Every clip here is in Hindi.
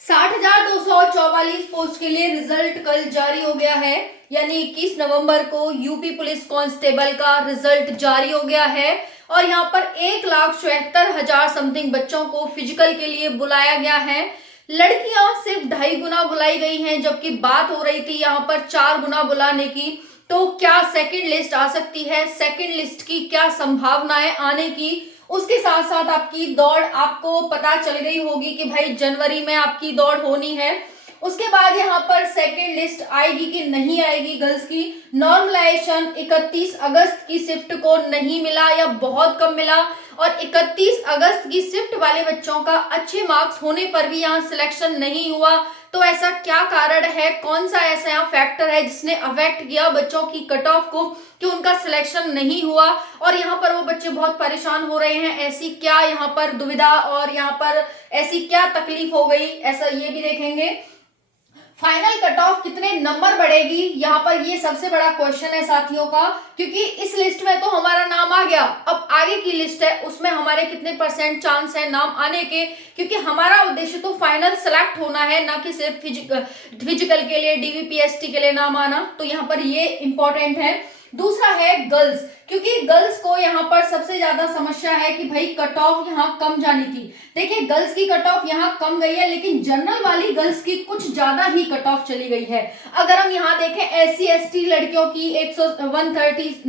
60,244 पोस्ट के लिए रिजल्ट कल जारी हो गया है। यानी 21 नवंबर को यूपी पुलिस कांस्टेबल का रिजल्ट जारी हो गया है और यहाँ पर 1,74,000 समथिंग बच्चों को फिजिकल के लिए बुलाया गया है। लड़कियां सिर्फ 2.5 गुना बुलाई गई हैं, जबकि बात हो रही थी यहाँ पर 4 गुना बुलाने की। तो क्या सेकंड लिस्ट आ सकती है? सेकंड लिस्ट की क्या संभावनाएं आने की? उसके साथ साथ आपकी दौड़, आपको पता चल गई होगी कि भाई जनवरी में आपकी दौड़ होनी है। उसके बाद यहाँ पर सेकेंड लिस्ट आएगी कि नहीं आएगी गर्ल्स की। नॉर्मलाइजेशन 31 अगस्त की शिफ्ट को नहीं मिला या बहुत कम मिला, और 31 अगस्त की शिफ्ट वाले बच्चों का अच्छे मार्क्स होने पर भी यहाँ सिलेक्शन नहीं हुआ। तो ऐसा क्या कारण है, कौन सा ऐसा यहाँ फैक्टर है जिसने अफेक्ट किया बच्चों की कट ऑफ को कि उनका सिलेक्शन नहीं हुआ और यहाँ पर वो बच्चे बहुत परेशान हो रहे हैं? ऐसी क्या यहाँ पर दुविधा और यहाँ पर ऐसी क्या तकलीफ हो गई, ऐसा ये भी देखेंगे। फाइनल कट ऑफ कितने नंबर बढ़ेगी, यहाँ पर ये सबसे बड़ा क्वेश्चन है साथियों का, क्योंकि इस लिस्ट में तो हमारा नाम आ गया। अब आगे की लिस्ट है उसमें हमारे कितने परसेंट चांस है नाम आने के, क्योंकि हमारा उद्देश्य तो फाइनल सेलेक्ट होना है, ना कि सिर्फ फिजिकल के लिए, डीवीपीएसटी के लिए नाम आना। तो यहाँ पर ये इंपॉर्टेंट है। दूसरा है गर्ल्स, क्योंकि गर्ल्स को यहाँ पर सबसे ज्यादा समस्या है कि भाई कट ऑफ यहाँ कम जानी थी। देखिए गर्ल्स की कट ऑफ यहाँ कम गई है, लेकिन जनरल वाली गर्ल्स की कुछ ज्यादा ही कट ऑफ चली गई है। अगर हम यहाँ देखें SC ST लड़कियों की 139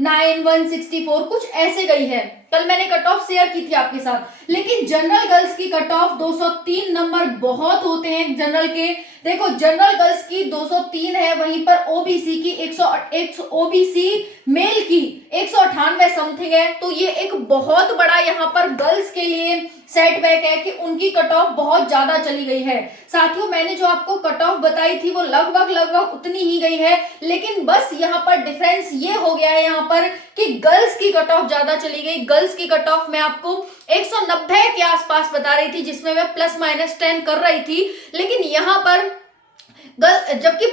164 कुछ ऐसे गई है। कल मैंने कट ऑफ शेयर की थी आपके साथ, लेकिन जनरल गर्ल्स की कट ऑफ 203 नंबर बहुत होते हैं जनरल के। देखो जनरल गर्ल्स की 203 है, वहीं पर ओबीसी की 100 ओबीसी मेल की 198 समथिंग है। तो ये एक बहुत बड़ा यहाँ पर गर्ल्स के लिए सेटबैक है कि उनकी कट ऑफ बहुत ज्यादा चली गई है। साथियों मैंने जो आपको कट ऑफ बताई थी वो लगभग उतनी ही गई है, लेकिन बस यहाँ पर डिफरेंस ये हो गया है यहाँ पर कि गर्ल्स की कट ऑफ ज्यादा चली गई। गर्ल्स की कट ऑफ मैं आपको 190 के आसपास बता रही थी, जिसमें मैं +-10 कर रही थी, लेकिन यहाँ पर जबकि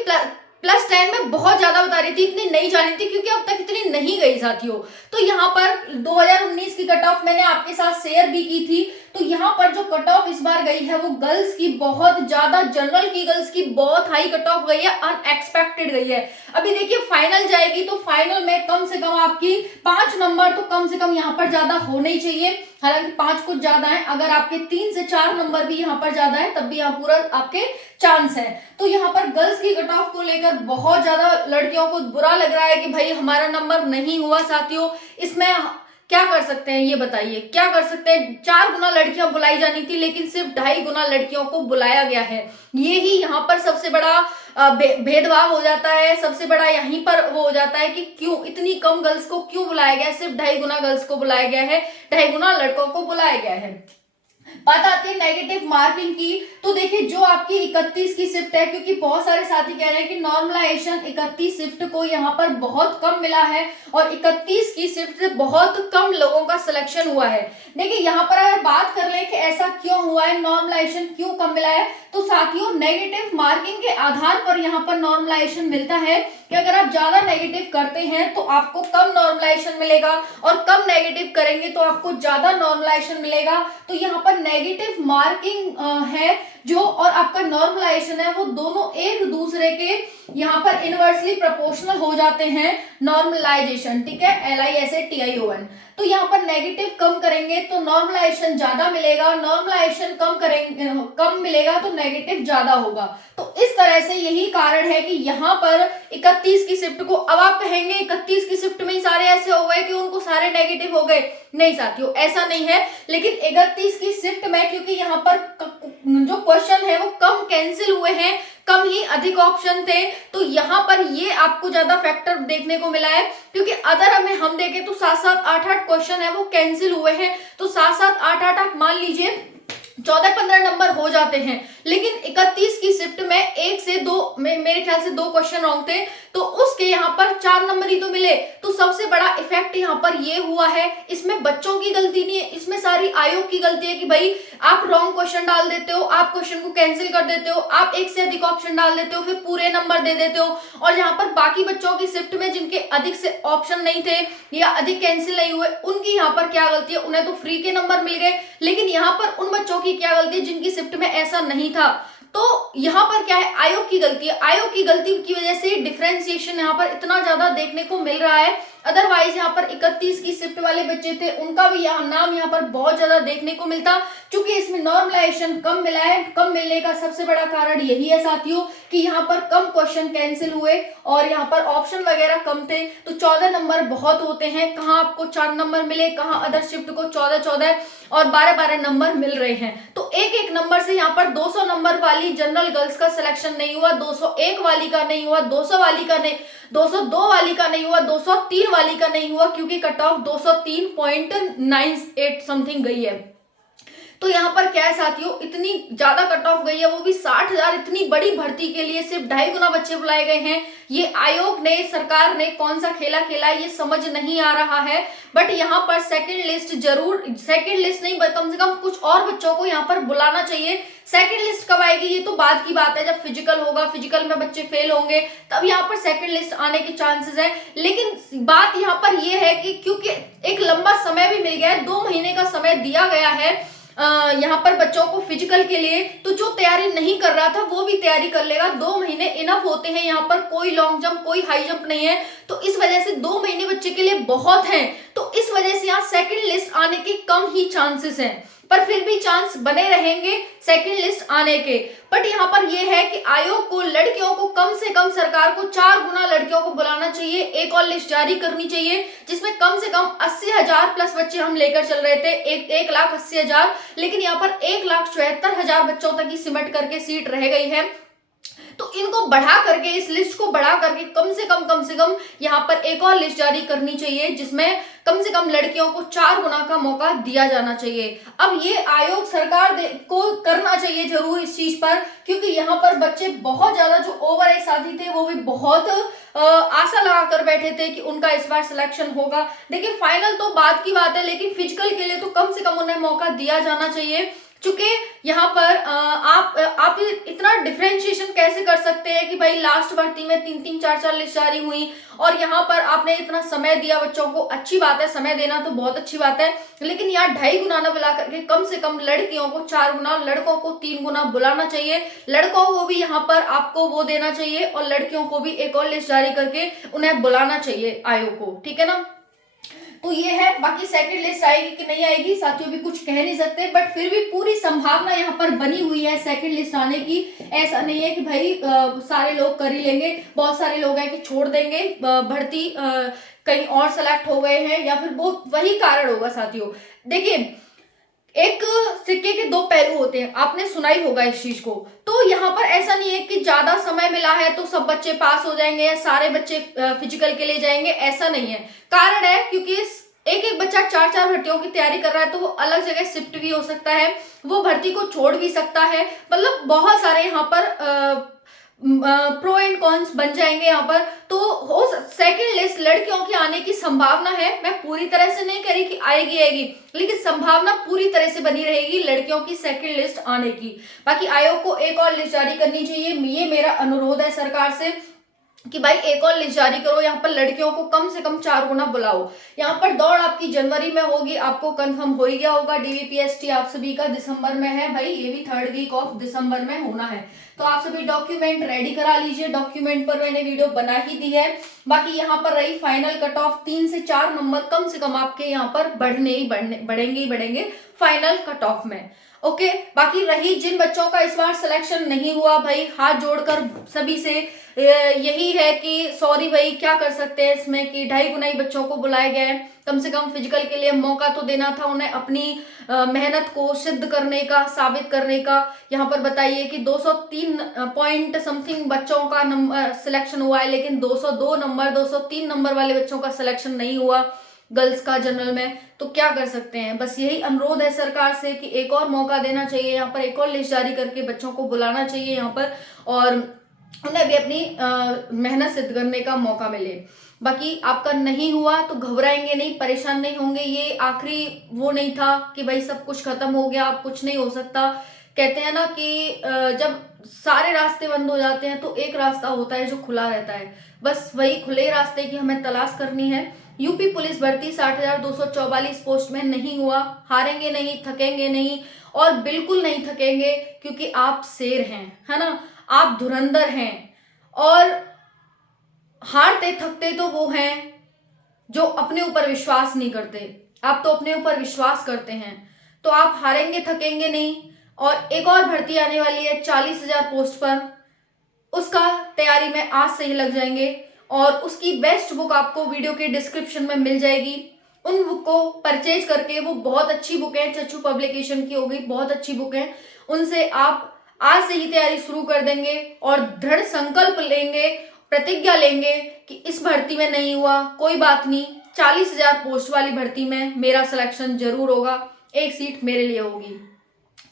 +10 में बहुत ज्यादा बता रही थी, इतनी नहीं जानी थी क्योंकि अब तक इतनी नहीं गई साथियों। तो यहाँ पर 2019 की कट ऑफ मैंने आपके साथ शेयर भी की थी। तो यहाँ पर जो कट ऑफ इस बार गई है वो गर्ल्स की बहुत ज्यादा, जनरल की गर्ल्स की बहुत हाई कट ऑफ गई है, अनएक्सपेक्टेड गई है। अभी देखिए फाइनल जाएगी तो फाइनल में कम से कम आपकी 5 नंबर तो कम से कम यहाँ पर ज्यादा होने ही चाहिए। हालांकि 5 कुछ ज्यादा है, अगर आपके 3 से 4 नंबर भी यहाँ पर ज्यादा है तब भी यहाँ पूरा आपके चांस है। तो यहाँ पर गर्ल्स की कट ऑफ को लेकर बहुत ज्यादा लड़कियों को बुरा लग रहा है कि भाई हमारा नंबर नहीं हुआ। साथियों इसमें क्या कर सकते हैं ये बताइए, क्या कर सकते हैं? 4 गुना लड़कियां बुलाई जानी थी, लेकिन सिर्फ 2.5 गुना लड़कियों को बुलाया गया है। ये ही यहाँ पर सबसे बड़ा भेदभाव हो जाता है, सबसे बड़ा यहीं पर वो हो जाता है कि क्यों इतनी कम गर्ल्स को क्यों बुलाया गया, सिर्फ 2.5 गुना गर्ल्स को बुलाया गया है, 2.5 गुना लड़कों को बुलाया गया है। बात आती है नेगेटिव मार्किंग की। तो देखिए जो आपकी 31 की शिफ्ट है, क्योंकि बहुत सारे साथी कह रहे हैं कि नॉर्मलाइजेशन 31 शिफ्ट को यहाँ पर बहुत कम मिला है और 31 की शिफ्ट से बहुत कम लोगों का सिलेक्शन हुआ है। देखिए यहाँ पर अगर बात कर ले कि ऐसा क्यों हुआ है, नॉर्मलाइजेशन क्यों कम मिला है, तो साथियों नेगेटिव मार्किंग के आधार पर यहाँ पर नॉर्मलाइजेशन मिलता है कि अगर आप ज्यादा नेगेटिव करते हैं तो आपको कम नॉर्मलाइजेशन मिलेगा, और कम नेगेटिव करेंगे तो आपको ज्यादा नॉर्मलाइजेशन मिलेगा। तो यहाँ पर नेगेटिव मार्किंग है जो और आपका नॉर्मलाइजेशन है वो दोनों एक दूसरे के यहाँ पर इनवर्सली प्रोपोर्शनल हो जाते हैं। नॉर्मलाइजेशन, ठीक है, LISATION। तो यहाँ पर नेगेटिव कम करेंगे तो नॉर्मलाइजेशन ज्यादा मिलेगा, नॉर्मलाइजेशन कम करेंगे कम मिलेगा तो नेगेटिव ज्यादा होगा। तो इस तरह से यही कारण है कि यहाँ पर 31 की शिफ्ट को, अब आप कहेंगे 31 की शिफ्ट में ही सारे ऐसे हो गए कि उनको सारे नेगेटिव हो गए। नहीं साथियों ऐसा नहीं है, लेकिन 31 की शिफ्ट में क्योंकि यहाँ पर जो क्वेश्चन है वो कम कैंसिल हुए हैं, कम ही अधिक ऑप्शन थे, तो यहाँ पर ये आपको ज्यादा फैक्टर देखने को मिला है। क्योंकि अगर हम देखें तो 7-7 8-8 क्वेश्चन है वो कैंसिल हुए हैं, तो 7-7 8-8 आप मान लीजिए 14-15 नंबर हो जाते हैं, लेकिन 31 की शिफ्ट में 1 से 2 मेरे ख्याल से 2 क्वेश्चन रॉन्ग थे, तो उसके यहाँ पर 4 नंबर ही तो मिले। तो सबसे बड़ा इफेक्ट यहाँ पर ये हुआ है, इसमें बच्चों की गलती नहीं है, इसमें सारी आयोग की गलती है कि भाई आप रॉन्ग क्वेश्चन डाल देते हो, आप क्वेश्चन को कैंसिल कर देते हो, आप एक से अधिक ऑप्शन डाल देते हो, फिर पूरे नंबर दे देते हो। और यहाँ पर बाकी बच्चों की शिफ्ट में जिनके अधिक से ऑप्शन नहीं थे या अधिक कैंसिल नहीं हुए, उनकी यहाँ पर क्या गलती है, उन्हें तो फ्री के नंबर मिल गए, लेकिन यहाँ पर उन बच्चों की क्या गलती है जिनकी शिफ्ट में ऐसा नहीं था। तो यहाँ पर क्या है, आयोग की गलती है। आयोग की गलती की वजह से डिफरेंशिएशन यहाँ पर इतना ज्यादा देखने को मिल रहा है। अदरवाइज यहाँ पर 31 की शिफ्ट वाले बच्चे थे, उनका भी नाम यहाँ पर बहुत ज्यादा देखने को मिलता, क्योंकि इसमें नॉर्मलाइजेशन कम मिला है। कम मिलने का सबसे बड़ा कारण यही है साथियों कि यहाँ पर कम क्वेश्चन कैंसिल हुए और यहाँ पर ऑप्शन वगैरह कम थे। तो 14 नंबर बहुत होते हैं, कहाँ आपको 4 नंबर मिले, कहाँ अदर शिफ्ट को 14-14 और 12-12 नंबर मिल रहे हैं। तो एक एक नंबर से यहाँ पर 200 नंबर वाली जनरल गर्ल्स का सिलेक्शन नहीं हुआ, 201 वाली का नहीं हुआ, 200 वाली का नहीं, 202 वाली का नहीं हुआ, 203 वाली का नहीं हुआ, क्योंकि कट ऑफ 203.98 समथिंग गई है। तो यहाँ पर क्या है साथियों, इतनी ज्यादा कट ऑफ गई है, वो भी 60,000 इतनी बड़ी भर्ती के लिए सिर्फ 2.5 गुना बच्चे बुलाए गए हैं। ये आयोग ने, सरकार ने कौन सा खेला खेला ये समझ नहीं आ रहा है। बट यहाँ पर सेकंड लिस्ट जरूर, सेकंड लिस्ट नहीं, कम से कम कुछ और बच्चों को यहाँ पर बुलाना चाहिए। सेकंड लिस्ट कब आएगी ये तो बाद की बात है, जब फिजिकल होगा, फिजिकल में बच्चे फेल होंगे, तब यहाँ पर सेकंड लिस्ट आने के चांसेस है। लेकिन बात यहाँ पर ये है कि क्योंकि एक लंबा समय भी मिल गया है, 2 महीने का समय दिया गया है यहाँ पर बच्चों को फिजिकल के लिए, तो जो तैयारी नहीं कर रहा था वो भी तैयारी कर लेगा। 2 महीने इनफ होते हैं, यहाँ पर कोई लॉन्ग जंप, कोई हाई जंप नहीं है, तो इस वजह से 2 महीने बच्चे के लिए बहुत हैं। तो इस वजह से यहाँ सेकंड लिस्ट आने के कम ही चांसेस हैं, पर फिर भी चांस बने रहेंगे सेकंड लिस्ट आने के। बट यहाँ पर यह है कि आयोग को लड़कियों को कम से कम, सरकार को 4 गुना लड़कियों को बुलाना चाहिए, एक और लिस्ट जारी करनी चाहिए जिसमें कम से कम 80,000 प्लस बच्चे हम लेकर चल रहे थे, 1,80,000, लेकिन यहाँ पर 1,74,000 बच्चों तक ही सिमट करके सीट रह गई है। तो इनको बढ़ा करके, इस लिस्ट को बढ़ा करके कम से कम यहाँ पर एक और लिस्ट जारी करनी चाहिए जिसमें कम से कम लड़कियों को 4 गुना का मौका दिया जाना चाहिए। अब ये आयोग सरकार को करना चाहिए जरूर इस चीज पर, क्योंकि यहाँ पर बच्चे बहुत ज्यादा जो ओवर एज साथी थे वो भी बहुत आशा लगा कर बैठे थे कि उनका इस बार सिलेक्शन होगा। देखिए फाइनल तो बात की बात है, लेकिन फिजिकल के लिए तो कम से कम उन्हें मौका दिया जाना चाहिए। चूंकि यहाँ पर आप इतना डिफरेंशिएशन कैसे कर सकते हैं कि भाई लास्ट भर्ती में 3-3, 4-4 लिस्ट जारी हुई और यहाँ पर आपने इतना समय दिया बच्चों को। अच्छी बात है, समय देना तो बहुत अच्छी बात है, लेकिन यहाँ 2.5 गुना ना बुला करके कम से कम लड़कियों को 4 गुना, लड़कों को 3 गुना बुलाना चाहिए। लड़कों को भी यहाँ पर आपको वो देना चाहिए और लड़कियों को भी एक और लिस्ट जारी करके उन्हें बुलाना चाहिए आयोग को, ठीक है ना। तो ये है, बाकी सेकंड लिस्ट आएगी कि नहीं आएगी साथियों भी कुछ कह नहीं सकते, बट फिर भी पूरी संभावना यहाँ पर बनी हुई है सेकंड लिस्ट आने की। ऐसा नहीं है कि भाई सारे लोग कर ही लेंगे, बहुत सारे लोग हैं कि छोड़ देंगे भर्ती, कहीं और सेलेक्ट हो गए हैं, या फिर वो वही कारण होगा साथियों। देखिए एक सिक्के के 2 पहलू होते हैं, आपने सुना ही होगा इस चीज को। तो यहाँ पर ऐसा नहीं है कि ज्यादा समय मिला है तो सब बच्चे पास हो जाएंगे या सारे बच्चे फिजिकल के लिए जाएंगे, ऐसा नहीं है। कारण है क्योंकि एक एक बच्चा 4-4 भर्तियों की तैयारी कर रहा है, तो वो अलग जगह शिफ्ट भी हो सकता है, वो भर्ती को छोड़ भी सकता है, मतलब बहुत सारे यहाँ पर प्रो एंड कॉन्स बन जाएंगे यहाँ पर। तो हो सेकंड लिस्ट लड़कियों की आने की संभावना है, मैं पूरी तरह से नहीं कह रही कि आएगी, लेकिन संभावना पूरी तरह से बनी रहेगी लड़कियों की सेकंड लिस्ट आने की। बाकी आयोग को एक और लिस्ट जारी करनी चाहिए, ये मेरा अनुरोध है सरकार से कि भाई एक और लिस्ट जारी करो, यहाँ पर लड़कियों को कम से कम 4 गुना बुलाओ। यहाँ पर दौड़ आपकी जनवरी में होगी, आपको कंफर्म हो ही गया होगा। DVPST आप सभी का दिसंबर में है भाई, ये भी 3rd वीक ऑफ दिसंबर में होना है। तो आप सभी डॉक्यूमेंट रेडी करा लीजिए, डॉक्यूमेंट पर मैंने वीडियो बना ही दी है। बाकी यहाँ पर रही फाइनल कट ऑफ, 3 से 4 नंबर कम से कम आपके यहाँ पर बढ़ेंगे फाइनल कट ऑफ में। ओके, बाकी रही जिन बच्चों का इस बार सिलेक्शन नहीं हुआ, भाई हाथ जोड़कर सभी से यही है कि सॉरी भाई, क्या कर सकते हैं इसमें कि 2.5 गुना ही बच्चों को बुलाए गए। कम से कम फिजिकल के लिए मौका तो देना था उन्हें, अपनी मेहनत को सिद्ध करने का, साबित करने का। यहाँ पर बताइए कि 203 पॉइंट समथिंग बच्चों का नंबर सिलेक्शन हुआ है, लेकिन 202 नंबर, 203 नंबर वाले बच्चों का सिलेक्शन नहीं हुआ गर्ल्स का जनरल में। तो क्या कर सकते हैं, बस यही अनुरोध है सरकार से कि एक और मौका देना चाहिए, यहाँ पर एक और लिस्ट जारी करके बच्चों को बुलाना चाहिए यहाँ पर, और उन्हें भी अपनी मेहनत सिद्ध करने का मौका मिले। बाकी आपका नहीं हुआ तो घबराएंगे नहीं, परेशान नहीं होंगे। ये आखिरी वो नहीं था कि भाई सब कुछ खत्म हो गया, अब कुछ नहीं हो सकता। कहते हैं ना कि जब सारे रास्ते बंद हो जाते हैं तो एक रास्ता होता है जो खुला रहता है। बस वही खुले रास्ते की हमें तलाश करनी है। यूपी पुलिस भर्ती 60,244 पोस्ट में नहीं हुआ। हारेंगे नहीं, थकेंगे नहीं, और बिल्कुल नहीं थकेंगे, क्योंकि आप शेर हैं, है ना, आप धुरंधर हैं। और हारते थकते तो वो हैं जो अपने ऊपर विश्वास नहीं करते। आप तो अपने ऊपर विश्वास करते हैं, तो आप हारेंगे थकेंगे नहीं। और एक और भर्ती आने वाली है 40,000 पोस्ट पर, उसका तैयारी में आज से ही लग जाएंगे। और उसकी बेस्ट बुक आपको वीडियो के डिस्क्रिप्शन में मिल जाएगी। उन बुक को परचेज करके, वो बहुत अच्छी बुक है, चच्चू पब्लिकेशन की होगी, बहुत अच्छी बुक है, उनसे आप आज से ही तैयारी शुरू कर देंगे और दृढ़ संकल्प लेंगे, प्रतिज्ञा लेंगे कि इस भर्ती में नहीं हुआ कोई बात नहीं, 40,000 पोस्ट वाली भर्ती में मेरा सिलेक्शन जरूर होगा, एक सीट मेरे लिए होगी।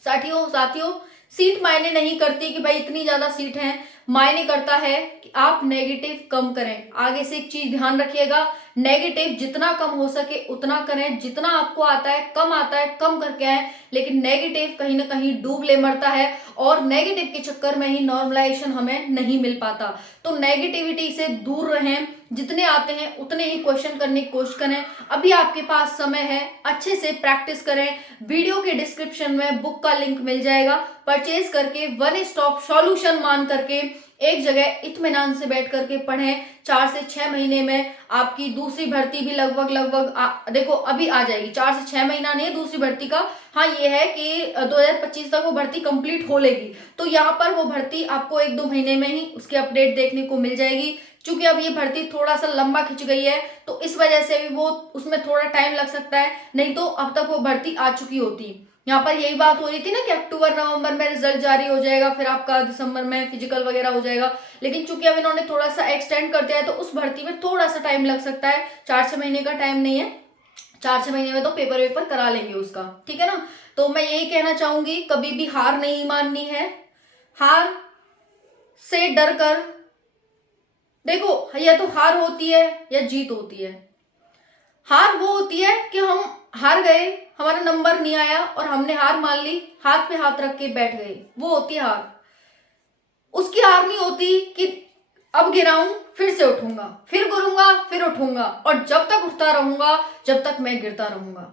साथियों साथियों सीट मायने नहीं करती कि भाई इतनी ज्यादा सीट है, मायने करता है कि आप नेगेटिव कम करें। आगे से एक चीज ध्यान रखिएगा, नेगेटिव जितना कम हो सके उतना करें। जितना आपको आता है कम करके आए, लेकिन नेगेटिव कहीं ना कहीं डूब ले मरता है, और नेगेटिव के चक्कर में ही नॉर्मलाइजेशन हमें नहीं मिल पाता। तो नेगेटिविटी से दूर रहें, जितने आते हैं उतने ही क्वेश्चन करने की कोशिश करें। अभी आपके पास समय है, अच्छे से प्रैक्टिस करें। वीडियो के डिस्क्रिप्शन में बुक का लिंक मिल जाएगा, परचेज करके वन स्टॉप सॉल्यूशन मान करके एक जगह इत्मीनान से बैठ करके पढ़ें। 4 से 6 महीने में आपकी दूसरी भर्ती भी लगभग देखो अभी आ जाएगी। 4 से 6 महीना नहीं है दूसरी भर्ती का, हाँ ये है कि 2025 तक वो भर्ती कंप्लीट हो लेगी। तो यहाँ पर वो भर्ती आपको 1-2 महीने में ही उसकी अपडेट देखने को मिल जाएगी। चूंकि अब ये भर्ती थोड़ा सा लंबा खिंच गई है, तो इस वजह से भी वो उसमें थोड़ा टाइम लग सकता है, नहीं तो अब तक वो भर्ती आ चुकी होती। यहाँ पर यही बात हो रही थी ना कि अक्टूबर नवंबर में रिजल्ट जारी हो जाएगा, फिर आपका दिसंबर में फिजिकल वगैरह हो जाएगा। लेकिन चूंकि अब इन्होंने थोड़ा सा एक्सटेंड कर दिया है, तो उस भर्ती में थोड़ा सा टाइम लग सकता है। 4-6 महीने का टाइम नहीं है, 4-6 महीने में तो पेपर करा लेंगे उसका, ठीक है ना। तो मैं यही कहना चाहूंगी, कभी भी हार नहीं माननी है। हार से डर कर देखो, या तो हार होती है या जीत होती है। हार वो होती है कि हम हार गए, हमारा नंबर नहीं आया और हमने हार मान ली, हाथ पे हाथ रख के बैठ गए, वो होती है हार। उसकी हार नहीं होती कि अब गिराऊं फिर से उठूंगा, फिर गिरूंगा फिर उठूंगा, और जब तक उठता रहूंगा जब तक मैं गिरता रहूंगा।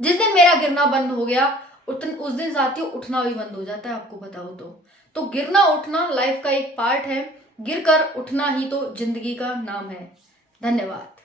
जिस दिन मेरा गिरना बंद हो गया उस दिन साथियों उठना भी बंद हो जाता है, आपको बताओ तो गिरना उठना लाइफ का एक पार्ट है। गिरकर उठना ही तो जिंदगी का नाम है। धन्यवाद।